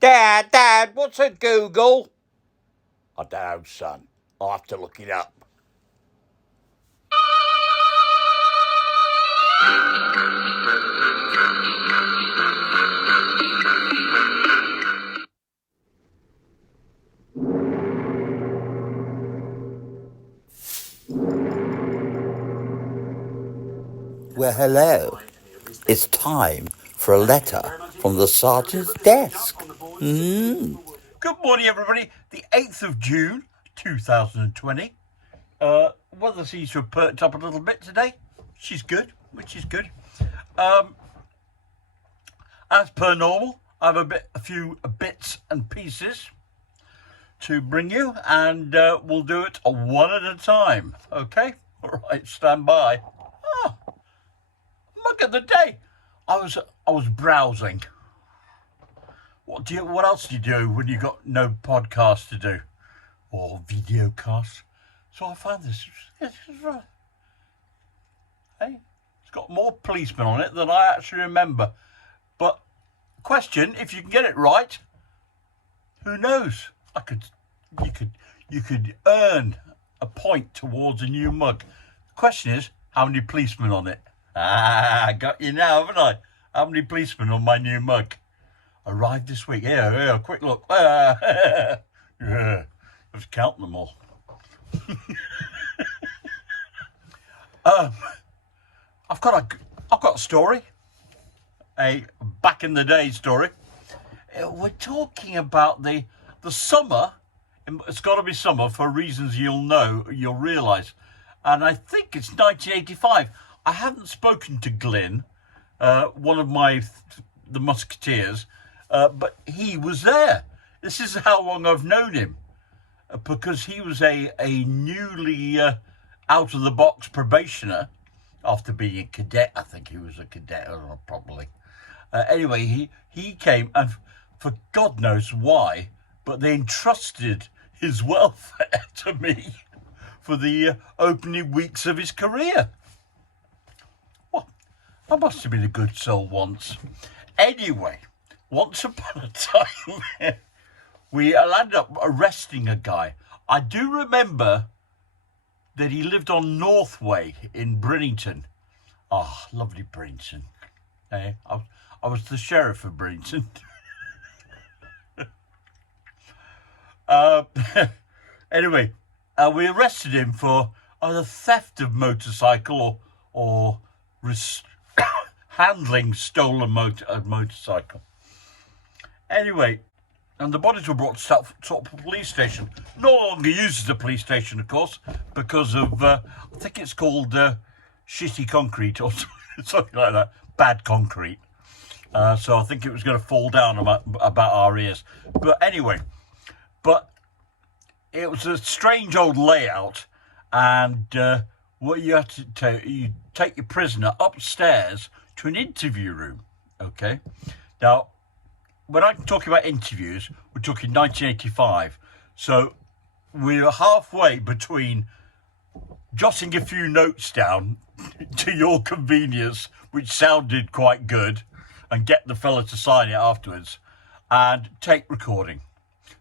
Dad, what's a Google? I don't know, son. I'll have to look it up. Well, hello. It's time for a letter from the sergeant's desk. Good morning, everybody. The 8th of June, 2020. Weather seems to have perked up a little bit today, which is good. As per normal, I have a few bits and pieces to bring you, and we'll do it one at a time. Okay? All right, stand by. Mug of the day. I was browsing. What else do you do when you got no podcast to do or video cast? So I found this. Hey, it's got more policemen on it than I actually remember. But question: if you can get it right, who knows? You could earn a point towards a new mug. The question is, how many policemen on it? I got you now, haven't I? How many policemen on my new mug? Arrived this week. Yeah, quick look. Yeah, let's count them all. I've got a story, a back in the day story. We're talking about the summer. It's got to be summer for reasons you'll realise, and I think it's 1985. I haven't spoken to Glyn, one of the Musketeers. But he was there. This is how long I've known him, because he was a newly out-of-the-box probationer after being a cadet. I think he was a cadet, probably. Anyway, he came, and for God knows why, but they entrusted his welfare to me for the opening weeks of his career. Well, I must have been a good soul once. Anyway, once upon a time, we ended up arresting a guy. I do remember that he lived on Northway in Brinnington. Oh, lovely Brinnington. Hey, I was the sheriff of Brinnington. Anyway, we arrested him for either theft of motorcycle or handling stolen motorcycle. Anyway, and the bodies were brought to Stockport Police Station. No longer used as a police station, of course, because of, I think it's called shitty concrete or something like that. Bad concrete. So I think it was going to fall down about our ears. But anyway, it was a strange old layout, and what you had to you take your prisoner upstairs to an interview room. Okay, now when I'm talking about interviews, we're talking 1985. So we were halfway between jotting a few notes down to your convenience, which sounded quite good, and get the fella to sign it afterwards, and tape recording.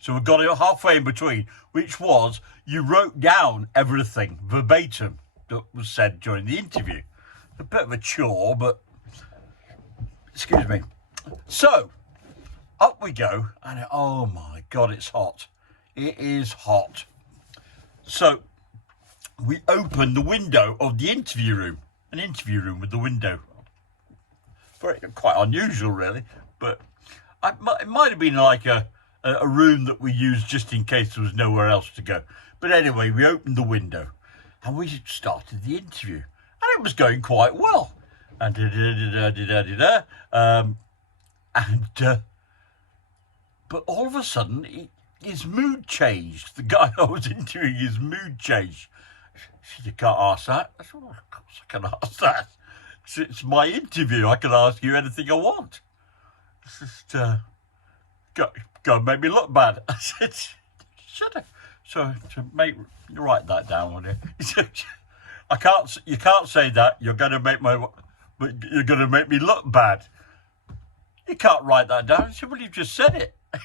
So we got it halfway in between, which was you wrote down everything verbatim that was said during the interview. A bit of a chore, but excuse me. So up we go, and oh my God, it's hot. It is hot. So we open the window of the interview room, an interview room with the window. Quite unusual, really, but it might have been like a room that we used just in case there was nowhere else to go. But anyway, we opened the window and we started the interview, and it was going quite well. And but all of a sudden, his mood changed. The guy I was interviewing, his mood changed. You can't ask that. I said, well, of course I can ask that. It's my interview. I can ask you anything I want. It's just go and make me look bad. I said, should I? So write that down, will you? He said, you can't say that. You're going to make me look bad. You can't write that down. I said, well, you've just said it. You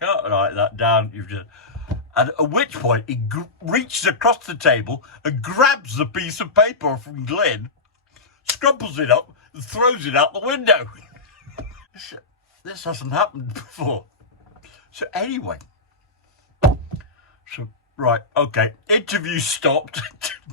can't write that down. You've just... And at which point, he reaches across the table and grabs the piece of paper from Glyn, scrumples it up, and throws it out the window. This hasn't happened before. So anyway, right, okay, interview stopped.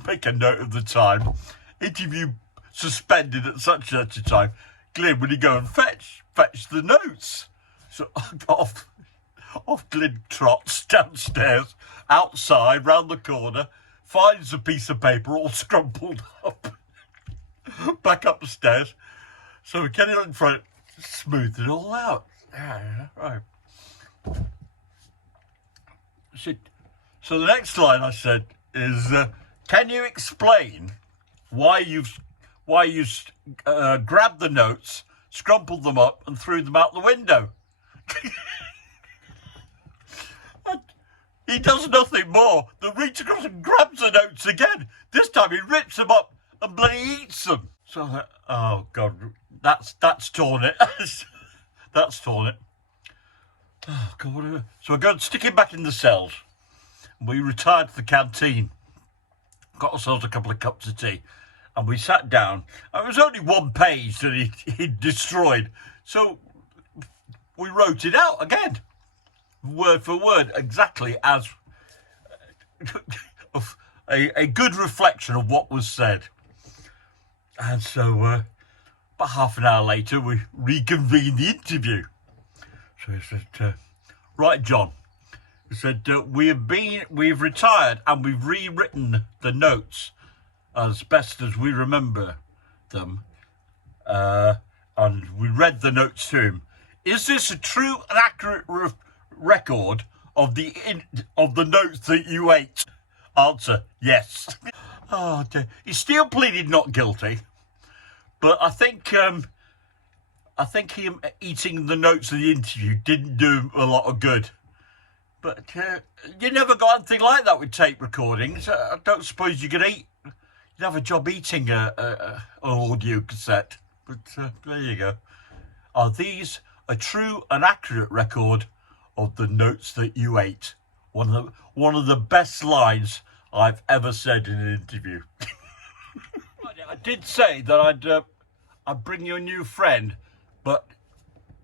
Make a note of the time. Interview suspended at such a time. Glyn, will you go and fetch the notes? So off Glyn trots downstairs, outside, round the corner, finds a piece of paper all scrumpled up, back upstairs. So we get it in front, smooth it all out. Yeah, right. So the next line I said is, can you explain why you grabbed the notes, scrumpled them up, and threw them out the window? He does nothing more than reach across and grabs the notes again. This time he rips them up and bloody eats them. So I thought, oh God, that's torn it. That's torn it. Oh God, whatever. So I go and stick him back in the cells. We retired to the canteen, got ourselves a couple of cups of tea, and we sat down. And it was only one page that he'd destroyed. So we wrote it out again, word for word, exactly as a good reflection of what was said. And so about half an hour later, we reconvened the interview. So he said, right, John, he said, we've retired and we've rewritten the notes as best as we remember them. And we read the notes to him. Is this a true and accurate record of the notes that you ate? Answer, yes. Oh dear. He still pleaded not guilty, but I think him eating the notes of the interview didn't do him a lot of good. But you never got anything like that with tape recordings. I don't suppose you could eat. You'd have a job eating an audio cassette. But there you go. Are these a true and accurate record of the notes that you ate? One of the best lines I've ever said in an interview. I did say that I'd bring you a new friend, but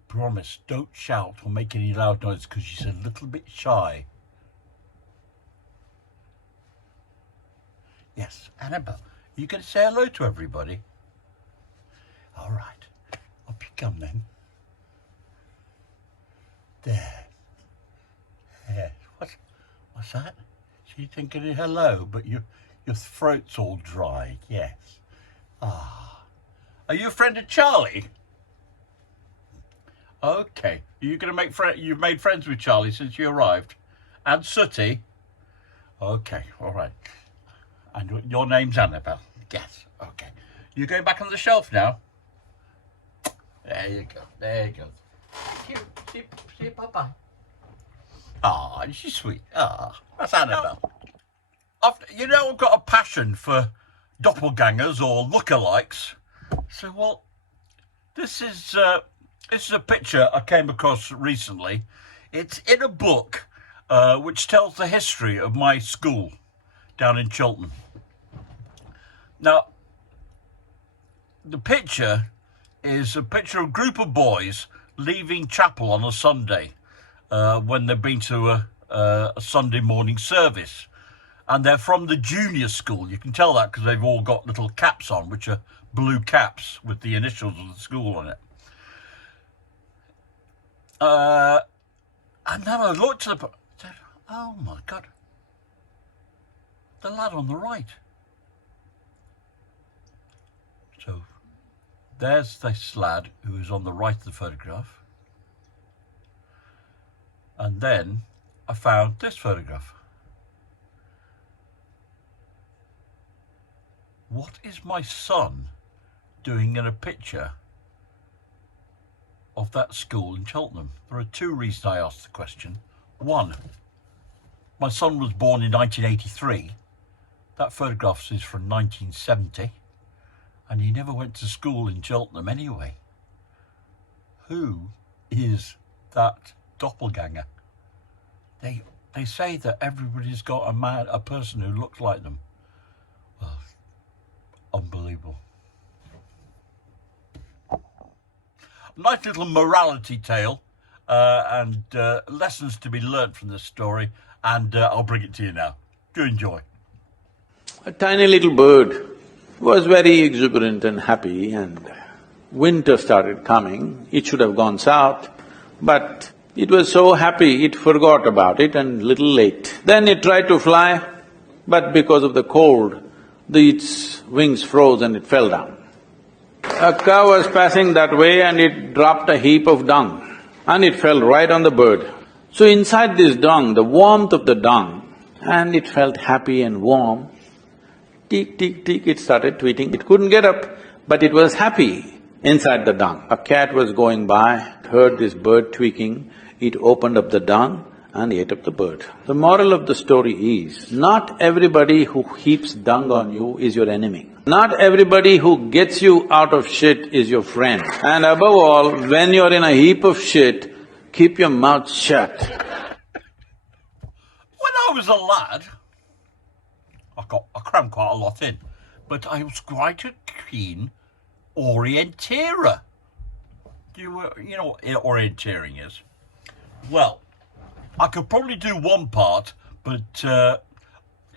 promise, don't shout or make any loud noise because she's a little bit shy. Yes, Annabelle, are you going to say hello to everybody? All right, up you come then. There. What's that? She's thinking hello, but your throat's all dry. Yes. Ah. Are you a friend of Charlie? Okay. Are you going to make friends? You've made friends with Charlie since you arrived, and Sooty. Okay. All right. And your name's Annabelle. Yes. Okay. You going back on the shelf now? There you go. There you go. See you. Bye-bye. Ah, she's sweet. Ah, that's Annabelle. I've got a passion for doppelgangers or lookalikes. So, well, this is a picture I came across recently. It's in a book which tells the history of my school down in Chiltern. Now, the picture is a picture of a group of boys leaving chapel on a Sunday when they've been to a Sunday morning service. And they're from the junior school. You can tell that because they've all got little caps on, which are blue caps with the initials of the school on it. And then I looked at the... said, oh my God. The lad on the right. So there's this lad who is on the right of the photograph. And then I found this photograph. What is my son doing in a picture of that school in Cheltenham? There are two reasons I asked the question. One, my son was born in 1983. That photograph is from 1970. And he never went to school in Cheltenham anyway. who is that doppelganger? They say that everybody's got a person who looks like them. Well, unbelievable. Nice little morality tale and lessons to be learnt from this story, and I'll bring it to you now. Do enjoy. A tiny little bird was very exuberant and happy, and winter started coming. It should have gone south, but it was so happy it forgot about it and little late. Then it tried to fly, but because of the cold, its wings froze and it fell down. A cow was passing that way and it dropped a heap of dung and it fell right on the bird. So inside this dung, the warmth of the dung, and it felt happy and warm, tick, tick, tick, it started tweeting. It couldn't get up, but it was happy inside the dung. A cat was going by, heard this bird tweaking, it opened up the dung and ate up the bird. The moral of the story is, not everybody who heaps dung on you is your enemy. Not everybody who gets you out of shit is your friend. And above all, when you're in a heap of shit, keep your mouth shut. When I was a lad, I crammed quite a lot in, but I was quite a keen orienteerer. You know what orienteering is? Well, I could probably do one part, but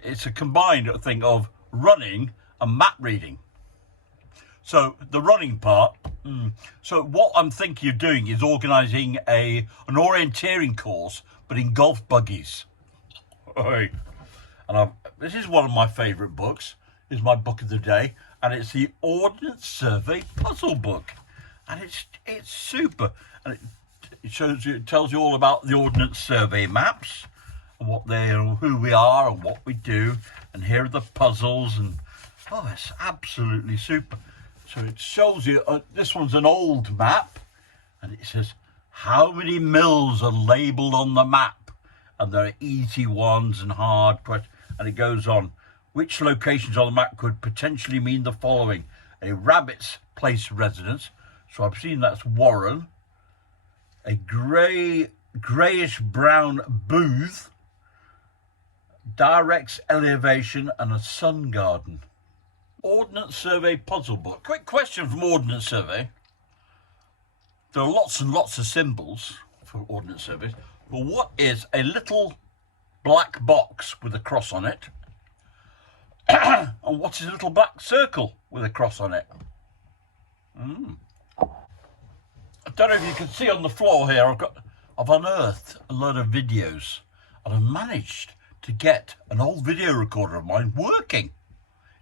it's a combined thing of running and map reading. So the running part, so what I'm thinking of doing is organising an orienteering course, but in golf buggies. And this is one of my favourite books, is my book of the day, and it's the Ordnance Survey puzzle book. And it's super. And it tells you all about the Ordnance Survey maps, and what they are, who we are and what we do, and here are the puzzles, and oh, it's absolutely super. So it shows you, this one's an old map, and it says how many mills are labelled on the map, and there are easy ones and hard questions, and it goes on. Which locations on the map could potentially mean the following? A rabbit's place residence, so I've seen that's Warren. A greyish-brown booth, directs elevation, and a sun garden. Ordnance Survey puzzle book. Quick question from Ordnance Survey. There are lots and lots of symbols for Ordnance Surveys, but what is a little black box with a cross on it? And what is a little black circle with a cross on it? I don't know if you can see on the floor here, I've unearthed a load of videos, and I've managed to get an old video recorder of mine working.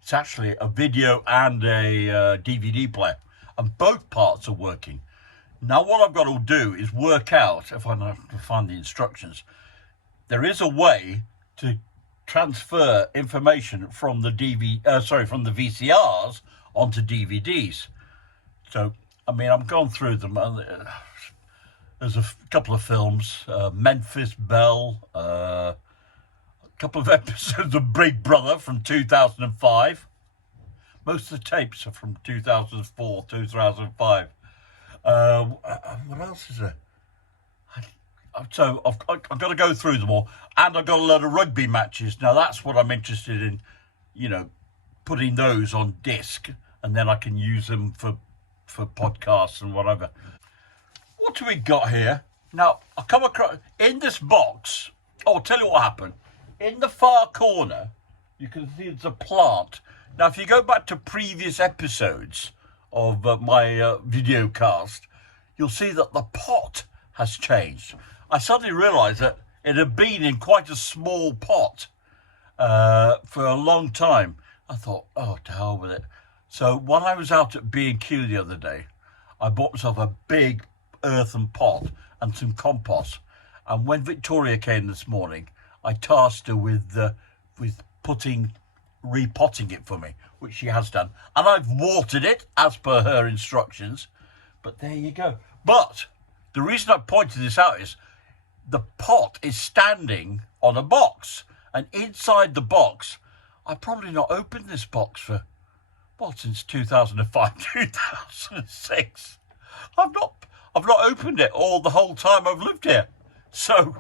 It's actually a video and a DVD player, and both parts are working. Now what I've got to do is work out, if I can find the instructions, there is a way to transfer information from the from the VCRs onto DVDs. So, I mean, I'm going through them, and there's a couple of films, Memphis Belle, a couple of episodes of Big Brother from 2005. Most of the tapes are from 2004, 2005. What else is there? So I've got to go through them all, and I've got a lot of rugby matches. Now that's what I'm interested in, putting those on disc, and then I can use them for podcasts and whatever. What do we got here? Now I come across in this box. Oh, I'll tell you what happened. In the far corner, you can see it's a plant. Now, if you go back to previous episodes of my video cast, you'll see that the pot has changed. I suddenly realised that it had been in quite a small pot for a long time. I thought, oh, to hell with it. So when I was out at B&Q the other day, I bought myself a big earthen pot and some compost. And when Victoria came this morning, I tasked her with repotting it for me, which she has done. And I've watered it as per her instructions. But there you go. But the reason I pointed this out is the pot is standing on a box. And inside the box, I've probably not opened this box for, since 2005, 2006. I've not opened it all the whole time I've lived here. So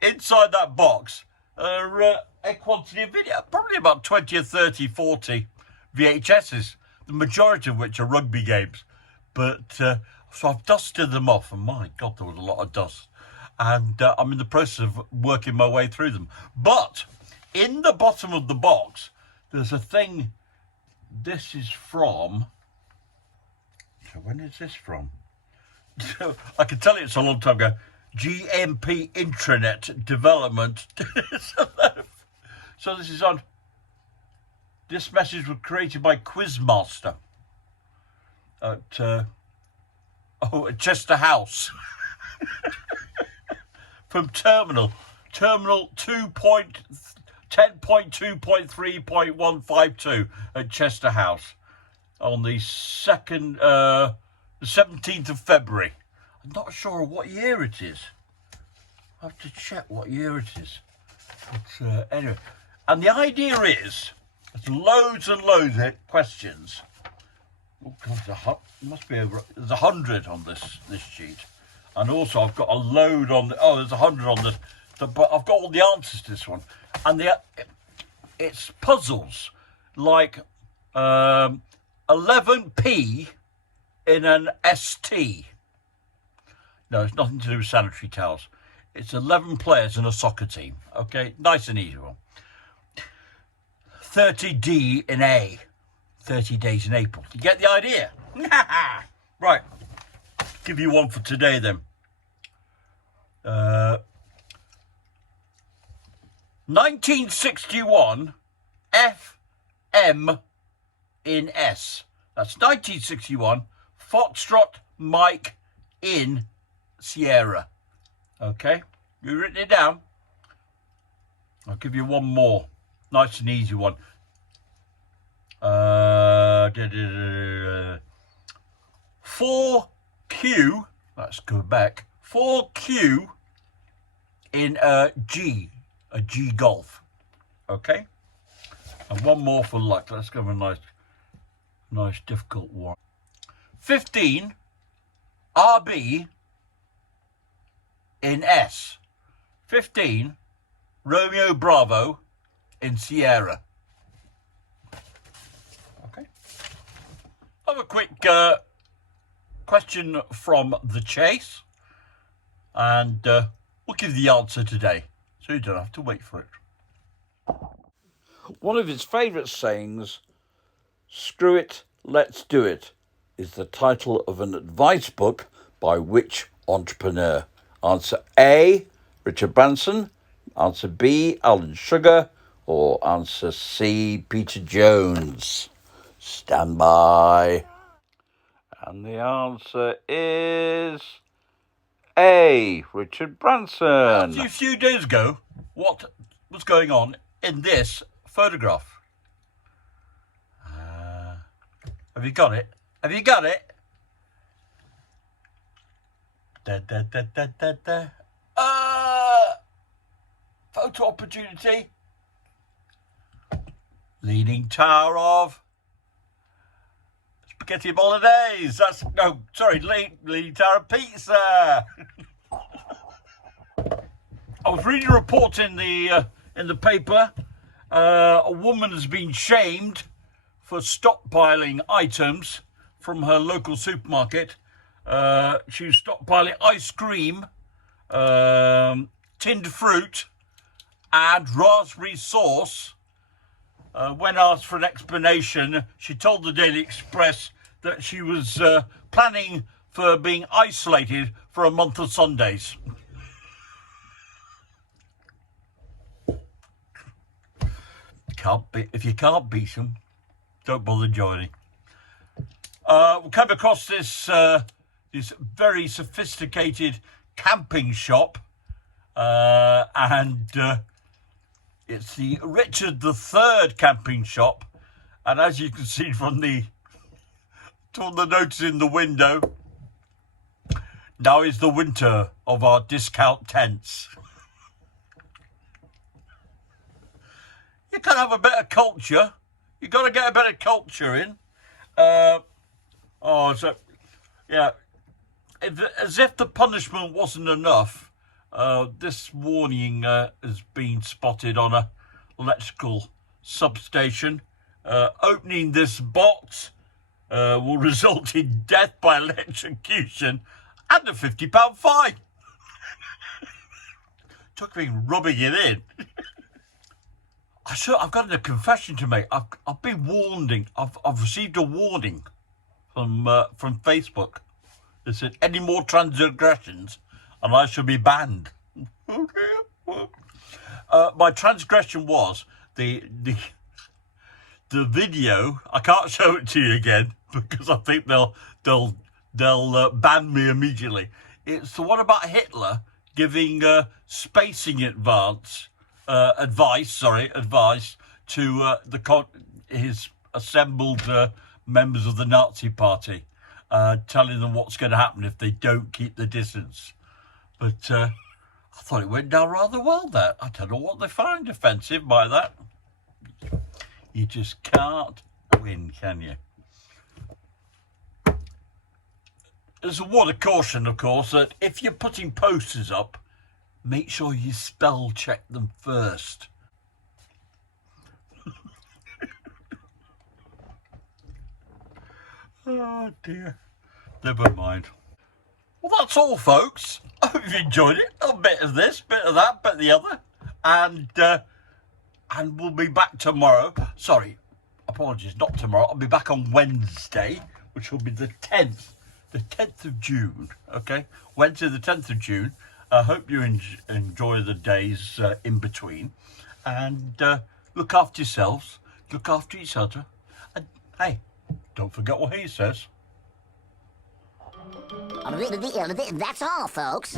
inside that box are a quantity of video, probably about 20 or 30, 40 VHSs, the majority of which are rugby games. But so I've dusted them off, and my God, there was a lot of dust. And I'm in the process of working my way through them. But in the bottom of the box, there's a thing. This is from. So when is this from? I can tell you it's a long time ago. GMP Intranet Development. So this is on. This message was created by Quizmaster at Chester House. From Terminal 2.10.2.3.152 at Chester House on the 17th of February. I'm not sure what year it is. I have to check what year it is. But anyway, and the idea is there's loads and loads of questions. Oh God, must be over. There's 100 on this sheet, and also I've got a load on. There's 100 on this, but I've got all the answers to this one, and it's puzzles like 11p in an ST. No, it's nothing to do with sanitary towels. It's 11 players in a soccer team. Okay, nice and easy one. 30D in A. 30 days in April. You get the idea? Right. Give you one for today then. 1961 FM in S. That's 1961 Foxtrot Mike in Sierra. Okay, you written it down? I'll give you one more. Nice and easy one. 4Q, that's Quebec. 4Q in a G golf. Okay? And one more for luck. Let's go with a nice difficult one. 15 RB in S. 15 Romeo Bravo in Sierra. Okay. Have a quick question from the chase, and we'll give the answer today, so you don't have to wait for it. One of his favourite sayings, "Screw it, let's do it," is the title of an advice book by which entrepreneur? Answer A, Richard Branson. Answer B, Alan Sugar. Or answer C, Peter Jones. Stand by. And the answer is A, Richard Branson. A few days ago, what was going on in this photograph? Have you got it? Have you got it? Photo opportunity. Leaning Tower of Spaghetti Bolognese. Leaning Tower of Pizza. I was reading a report in the paper. A woman has been shamed for stockpiling items from her local supermarket. She was stockpiling ice cream, tinned fruit, and raspberry sauce. When asked for an explanation, she told the Daily Express that she was planning for being isolated for a month of Sundays. If you can't beat them, don't bother joining. We came across this very sophisticated camping shop, and it's the Richard III camping shop. And as you can see from the notice in the window, now is the winter of our discount tents. You can have a bit of culture. You've got to get a bit of culture in. as if the punishment wasn't enough, this warning has been spotted on a electrical substation. Opening this box will result in death by electrocution and a £50 fine. Took me rubbing it in. I've got a confession to make. I've been warning. I've received a warning from Facebook. They said any more transgressions, and I shall be banned. My transgression was the video. I can't show it to you again because I think they'll ban me immediately. It's the one about Hitler giving spacing advice to his assembled members of the Nazi Party, telling them what's going to happen if they don't keep the distance. But I thought it went down rather well there. I don't know what they find offensive by that. You just can't win, can you? There's a word of caution, of course, that if you're putting posters up, make sure you spell check them first. Oh dear. Never mind. Well, that's all, folks. I hope you enjoyed it. A bit of this, bit of that, bit of the other. And we'll be back tomorrow. Sorry, apologies, not tomorrow. I'll be back on Wednesday, which will be the 10th. The 10th of June, okay? Wednesday the 10th of June. I hope you enjoy the days in between. And look after yourselves. Look after each other. And, hey, don't forget what he says. That's all, folks.